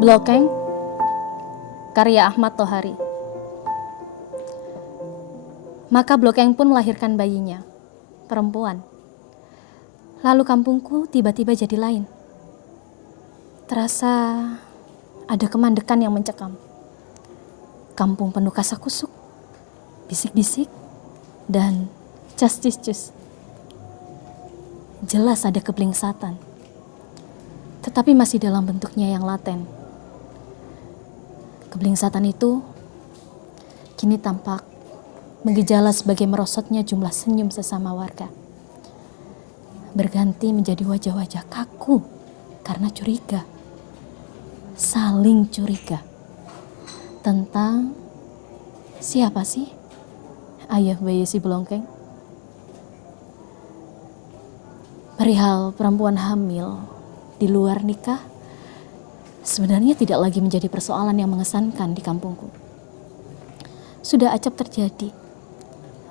Blokeng, karya Ahmad Tohari. Maka Blokeng pun melahirkan bayinya, perempuan. Lalu kampungku tiba-tiba jadi lain. Terasa ada kemandekan yang mencekam. Kampung penuh kasakusuk, bisik-bisik, dan cas-cis-cus. Jelas ada keblingsatan, tetapi masih dalam bentuknya yang laten. Keblingsatan itu kini tampak menggejala sebagai merosotnya jumlah senyum sesama warga. Berganti menjadi wajah-wajah kaku karena curiga. Saling curiga. Tentang siapa sih ayah bayi si Blokeng? Perihal perempuan hamil di luar nikah sebenarnya tidak lagi menjadi persoalan yang mengesankan di kampungku. Sudah acap terjadi.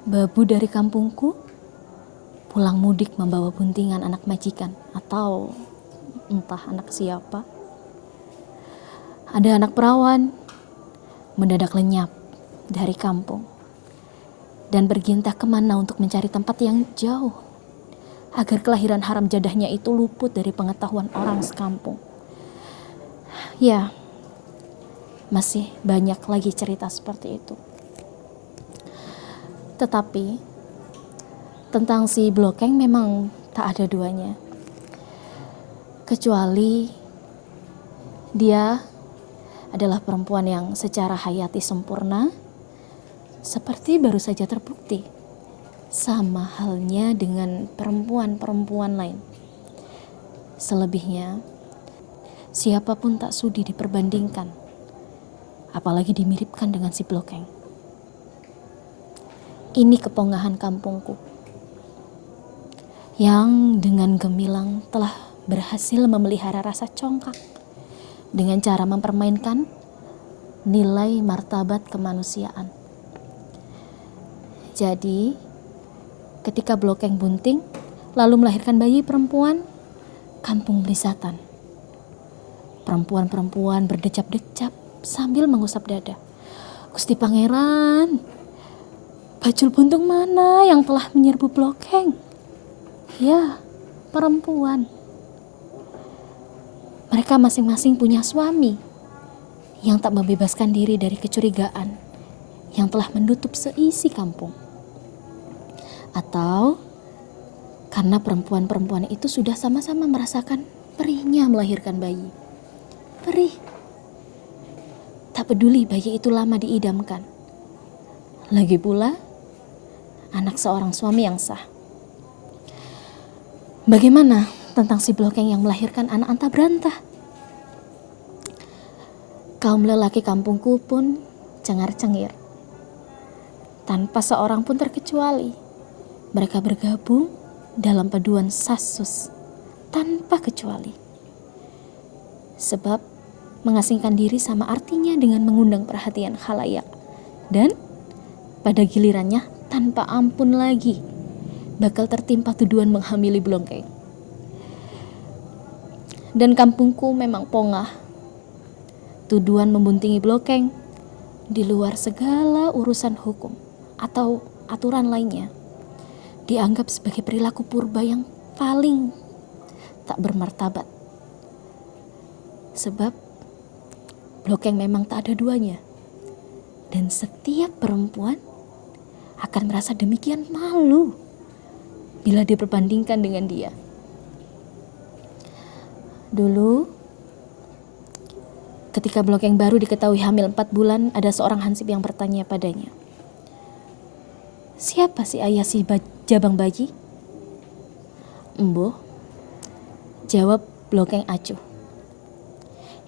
Babu dari kampungku pulang mudik membawa buntingan anak majikan atau entah anak siapa. Ada anak perawan mendadak lenyap dari kampung dan bergintah kemana untuk mencari tempat yang jauh agar kelahiran haram jadahnya itu luput dari pengetahuan orang sekampung. Ya, masih banyak lagi cerita seperti itu. Tetapi tentang si Blokeng memang tak ada duanya. Kecuali dia adalah perempuan yang secara hayati sempurna, seperti baru saja terbukti. Sama halnya dengan perempuan-perempuan lain. Selebihnya, siapapun tak sudi diperbandingkan, apalagi dimiripkan dengan si Blokeng. Ini kepongahan kampungku, yang dengan gemilang telah berhasil memelihara rasa congkak dengan cara mempermainkan nilai martabat kemanusiaan. Jadi, ketika Blokeng bunting, lalu melahirkan bayi perempuan, kampung berisatan. Perempuan-perempuan berdecap-decap sambil mengusap dada. Gusti Pangeran, bajul buntung mana yang telah menyerbu Blokeng? Ya, perempuan. Mereka masing-masing punya suami yang tak membebaskan diri dari kecurigaan yang telah menutup seisi kampung. Atau karena perempuan-perempuan itu sudah sama-sama merasakan perihnya melahirkan bayi. Perih. Tak peduli bayi itu lama diidamkan. Lagi pula, anak seorang suami yang sah. Bagaimana tentang si Blokeng yang melahirkan anak anta berantah? Kaum lelaki kampungku pun cengar-cengir. Tanpa seorang pun terkecuali. Mereka bergabung dalam paduan sasus tanpa kecuali. Sebab mengasingkan diri sama artinya dengan mengundang perhatian khalayak. Dan pada gilirannya tanpa ampun lagi bakal tertimpa tuduhan menghamili Blokeng. Dan kampungku memang pongah. Tuduhan membuntingi Blokeng di luar segala urusan hukum atau aturan lainnya dianggap sebagai perilaku purba yang paling tak bermartabat. Sebab Blokeng memang tak ada duanya. Dan setiap perempuan akan merasa demikian malu bila diperbandingkan dengan dia. Dulu, ketika Blokeng baru diketahui hamil 4 bulan, ada seorang hansip yang bertanya padanya, "Siapa si ayah si jabang bayi?" "Emboh," jawab Blokeng acuh.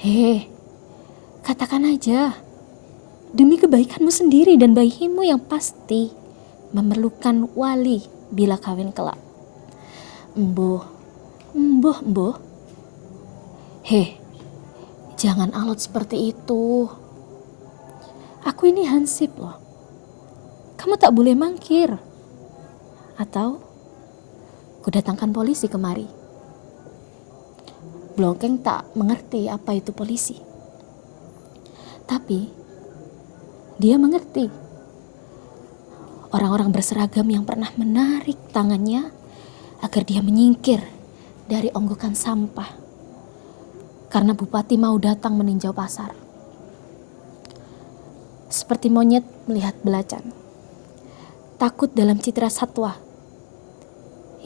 "Hei, katakan aja. Demi kebaikanmu sendiri dan bayimu yang pasti memerlukan wali bila kawin kelak." "Emboh, emboh. Hei, jangan alot seperti itu. Aku ini hansip loh. Kamu tak boleh mangkir. Atau kudatangkan polisi kemari." Blokeng tak mengerti apa itu polisi. Tapi dia mengerti orang-orang berseragam yang pernah menarik tangannya agar dia menyingkir dari onggokan sampah karena bupati mau datang meninjau pasar. Seperti monyet melihat belacan, takut dalam citra satwa.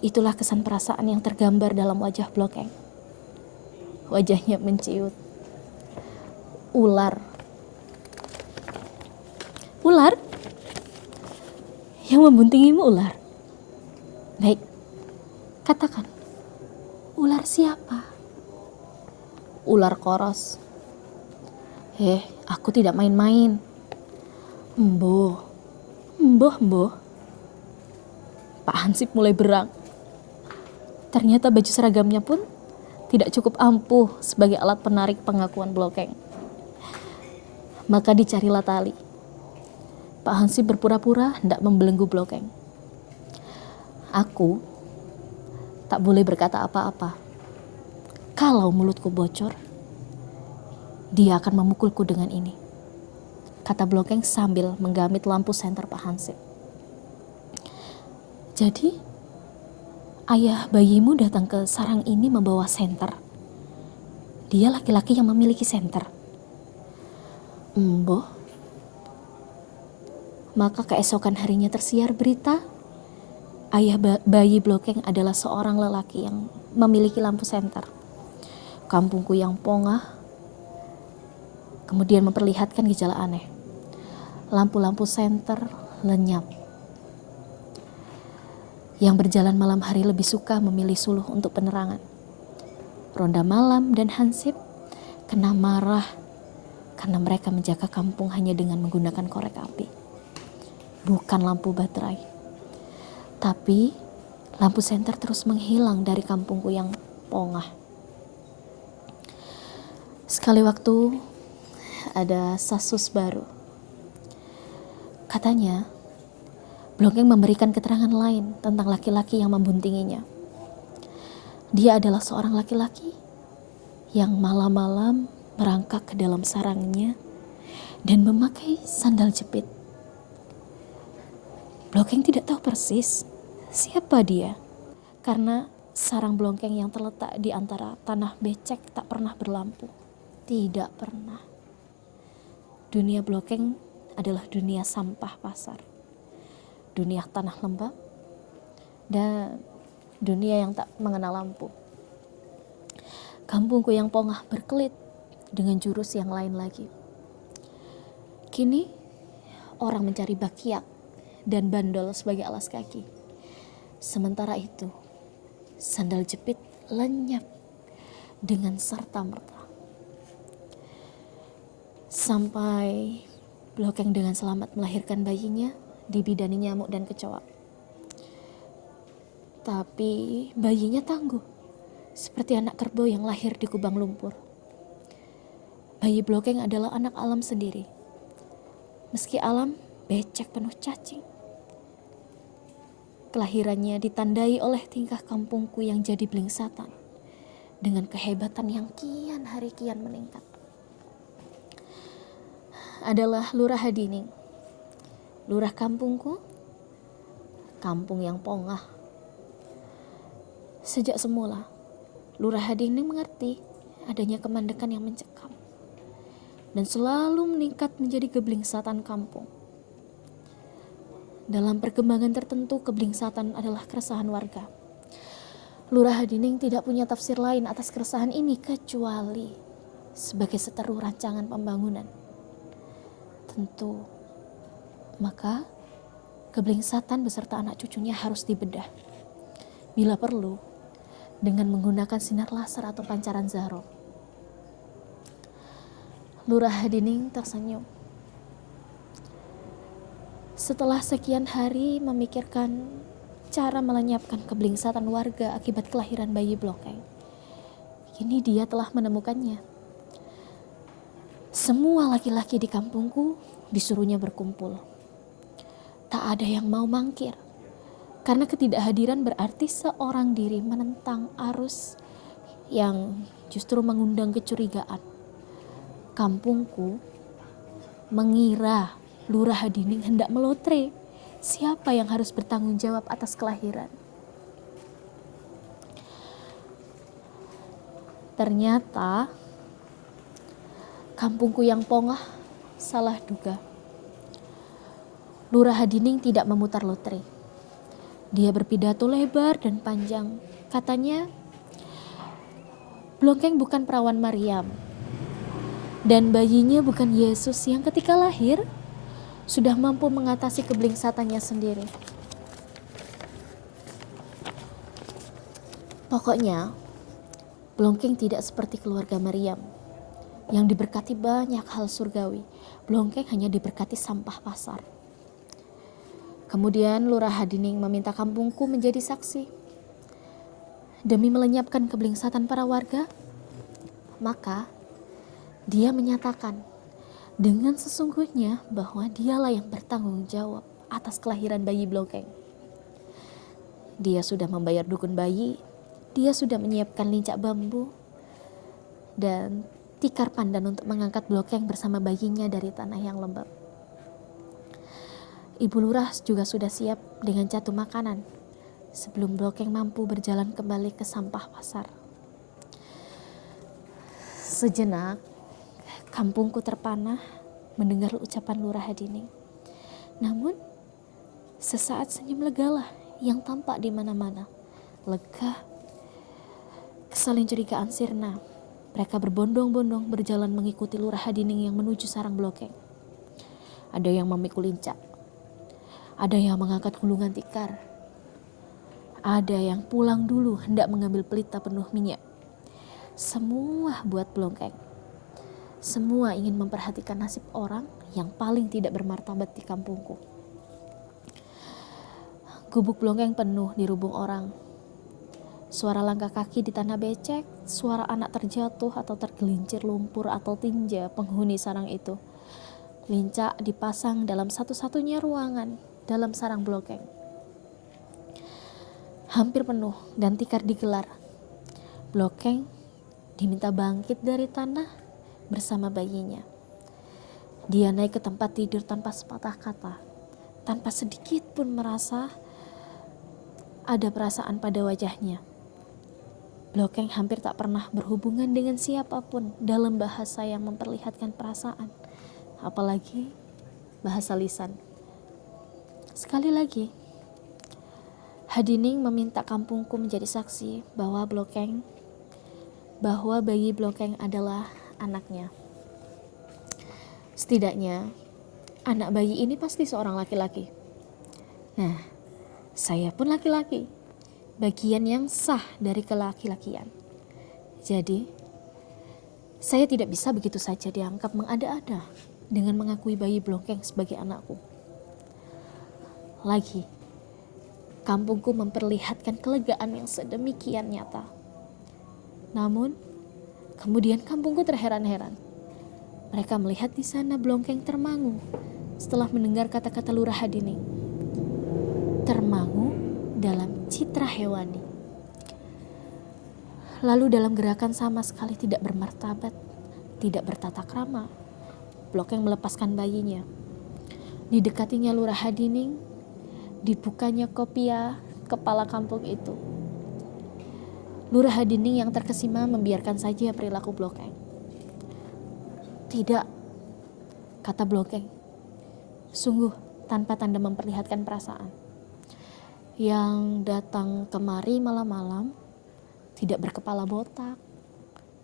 Itulah kesan perasaan yang tergambar dalam wajah Blokeng. Wajahnya menciut. Ular. Ular? Yang membuntingimu ular? Baik, katakan. Ular siapa? Ular Koros. Aku tidak main-main. Emboh. Pak Hansip mulai berang. Ternyata baju seragamnya pun tidak cukup ampuh sebagai alat penarik pengakuan Blokeng. Maka dicarilah tali. Pak Hansip berpura-pura hendak membelenggu Blokeng. Aku tak boleh berkata apa-apa. Kalau mulutku bocor, dia akan memukulku dengan ini, kata Blokeng sambil menggamit lampu senter Pak Hansip. Jadi, ayah bayimu datang ke sarang ini membawa senter. Dia laki-laki yang memiliki senter. Emboh. Maka keesokan harinya tersiar berita, ayah bayi Blokeng adalah seorang lelaki yang memiliki lampu senter. Kampungku yang pongah kemudian memperlihatkan gejala aneh. Lampu-lampu senter lenyap. Yang berjalan malam hari lebih suka memilih suluh untuk penerangan. Ronda malam dan Hansip kena marah karena mereka menjaga kampung hanya dengan menggunakan korek api, bukan lampu baterai. Tapi lampu senter terus menghilang dari kampungku yang pongah. Sekali waktu ada sasus baru. Katanya Blokeng memberikan keterangan lain tentang laki-laki yang membuntinginya. Dia adalah seorang laki-laki yang malam-malam merangkak ke dalam sarangnya dan memakai sandal jepit. Blokeng tidak tahu persis siapa dia, karena sarang Blokeng yang terletak di antara tanah becek tak pernah berlampu. Tidak pernah. Dunia Blokeng adalah dunia sampah pasar, dunia tanah lembab, dan dunia yang tak mengenal lampu. Kampungku yang pongah berkelit dengan jurus yang lain lagi. Kini orang mencari bakyak dan bandol sebagai alas kaki. Sementara itu sandal jepit lenyap dengan serta-merta. Sampai Blokeng dengan selamat melahirkan bayinya dibidani nyamuk dan kecoa. Tapi bayinya tangguh, seperti anak kerbau yang lahir di kubang lumpur. Bayi Blokeng adalah anak alam sendiri. Meski alam becek penuh cacing, kelahirannya ditandai oleh tingkah kampungku yang jadi blingsatan dengan kehebatan yang kian hari kian meningkat. Adalah Lurah Hadining, lurah kampungku, kampung yang pongah. Sejak semula, Lurah Hadining mengerti adanya kemandekan yang mencekam dan selalu meningkat menjadi keblingsatan kampung. Dalam perkembangan tertentu, keblingsatan adalah keresahan warga. Lurah Hadining tidak punya tafsir lain atas keresahan ini kecuali sebagai seteru rancangan pembangunan. Tentu, maka keblingsatan beserta anak cucunya harus dibedah. Bila perlu, dengan menggunakan sinar laser atau pancaran Zaro. Lurah Hadining tersenyum. Setelah sekian hari memikirkan cara melenyapkan keblingsatan warga akibat kelahiran bayi Blokeng, kini dia telah menemukannya. Semua laki-laki di kampungku disuruhnya berkumpul. Tak ada yang mau mangkir, karena ketidakhadiran berarti seorang diri menentang arus yang justru mengundang kecurigaan. Kampungku mengira Lurah Hadining hendak melotre siapa yang harus bertanggung jawab atas kelahiran. Ternyata kampungku yang pongah salah duga. Lurah Hadining tidak memutar lotre. Dia berpidato lebar dan panjang. Katanya, Blongkeng bukan perawan Maryam. Dan bayinya bukan Yesus yang ketika lahir sudah mampu mengatasi keblingsatannya sendiri. Pokoknya, Blongkeng tidak seperti keluarga Maryam yang diberkati banyak hal surgawi. Blongkeng hanya diberkati sampah pasar. Kemudian Lurah Hadining meminta kampungku menjadi saksi. Demi melenyapkan keblingsatan para warga, maka dia menyatakan dengan sesungguhnya bahwa dialah yang bertanggung jawab atas kelahiran bayi Blongkeng. Dia sudah membayar dukun bayi, dia sudah menyiapkan lincak bambu dan tikar pandan untuk mengangkat Blongkeng bersama bayinya dari tanah yang lembab. Ibu Lurah juga sudah siap dengan catu makanan sebelum Blongkeng mampu berjalan kembali ke sampah pasar. Sejenak, kampungku terpanah mendengar ucapan Lurah Hadining. Namun, sesaat senyum legalah yang tampak di mana-mana. Lega, kesaling curigaan sirna. Mereka berbondong-bondong berjalan mengikuti Lurah Hadining yang menuju sarang Blongkeng. Ada yang memikul lincak, ada yang mengangkat gulungan tikar, ada yang pulang dulu hendak mengambil pelita penuh minyak. Semua buat Blongkeng. Semua ingin memperhatikan nasib orang yang paling tidak bermartabat di kampungku. Gubuk Blongkeng penuh dirubung orang. Suara langkah kaki di tanah becek, suara anak terjatuh atau tergelincir lumpur atau tinja penghuni sarang itu. Lincak dipasang dalam satu-satunya ruangan dalam sarang Blongkeng. Hampir penuh dan tikar digelar. Blongkeng diminta bangkit dari tanah bersama bayinya. Dia naik ke tempat tidur tanpa sepatah kata, tanpa sedikit pun merasa ada perasaan pada wajahnya. Blongkeng hampir tak pernah berhubungan dengan siapapun dalam bahasa yang memperlihatkan perasaan, apalagi bahasa lisan. Sekali lagi, Hadining meminta kampungku menjadi saksi bahwa bayi Blongkeng adalah anaknya. Setidaknya, anak bayi ini pasti seorang laki-laki. Nah, saya pun laki-laki, bagian yang sah dari kelaki-lakian. Jadi, saya tidak bisa begitu saja dianggap mengada-ada dengan mengakui bayi Blongkeng sebagai anakku. Lagi, kampungku memperlihatkan kelegaan yang sedemikian nyata. Namun, kemudian kampungku terheran-heran. Mereka melihat di sana Blongkeng termangu setelah mendengar kata-kata Lurah Hadining. Termangu dalam citra hewani. Lalu dalam gerakan sama sekali tidak bermartabat, tidak bertata krama, Blongkeng melepaskan bayinya. Didekatinya Lurah Hadining, dibukanya kopiah kepala kampung itu. Lurah Hadining yang terkesima membiarkan saja perilaku Blongkeng. Tidak, kata Blongkeng, sungguh tanpa tanda memperlihatkan perasaan. Yang datang kemari malam-malam tidak berkepala botak,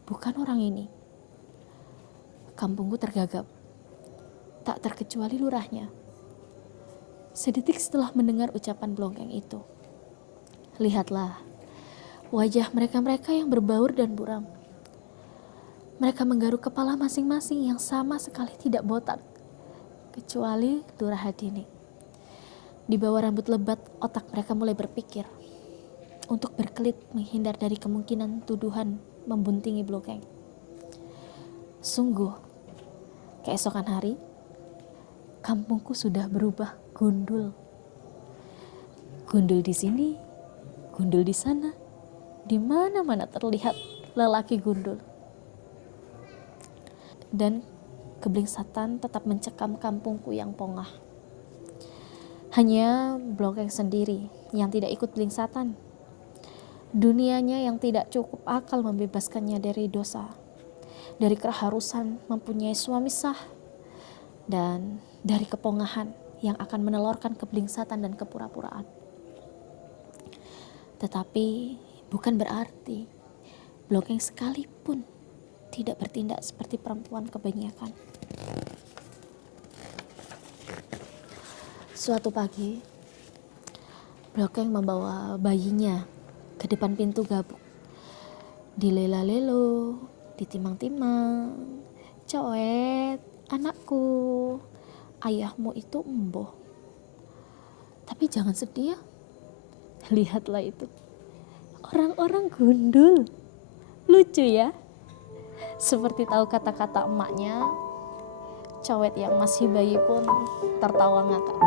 bukan orang ini. Kampungku tergagap, tak terkecuali lurahnya. Sedetik setelah mendengar ucapan Blongkeng itu, lihatlah wajah mereka-mereka yang berbaur dan buram. Mereka menggaruk kepala masing-masing yang sama sekali tidak botak, kecuali Lurah Hadining. Di bawah rambut lebat, otak mereka mulai berpikir untuk berkelit menghindar dari kemungkinan tuduhan membuntingi Blongkeng. Sungguh, keesokan hari, kampungku sudah berubah gundul. Gundul di sini, gundul di sana, di mana-mana terlihat lelaki gundul. Dan keblingsatan tetap mencekam kampungku yang pongah. Hanya Blokeng sendiri yang tidak ikut blingsatan. Dunianya yang tidak cukup akal membebaskannya dari dosa, dari keharusan mempunyai suami sah, dan dari kepongahan yang akan menelurkan keblingsatan dan kepura-puraan. Tetapi bukan berarti Blokeng sekalipun tidak bertindak seperti perempuan kebanyakan. Suatu pagi, Blokeng membawa bayinya ke depan pintu gabuk. Dilela-lelo, ditimang-timang. "Coet, anakku, ayahmu itu emboh. Tapi jangan sedih ya. Lihatlah itu. Orang-orang gundul. Lucu ya." Seperti tahu kata-kata emaknya, Coet yang masih bayi pun tertawa ngakak.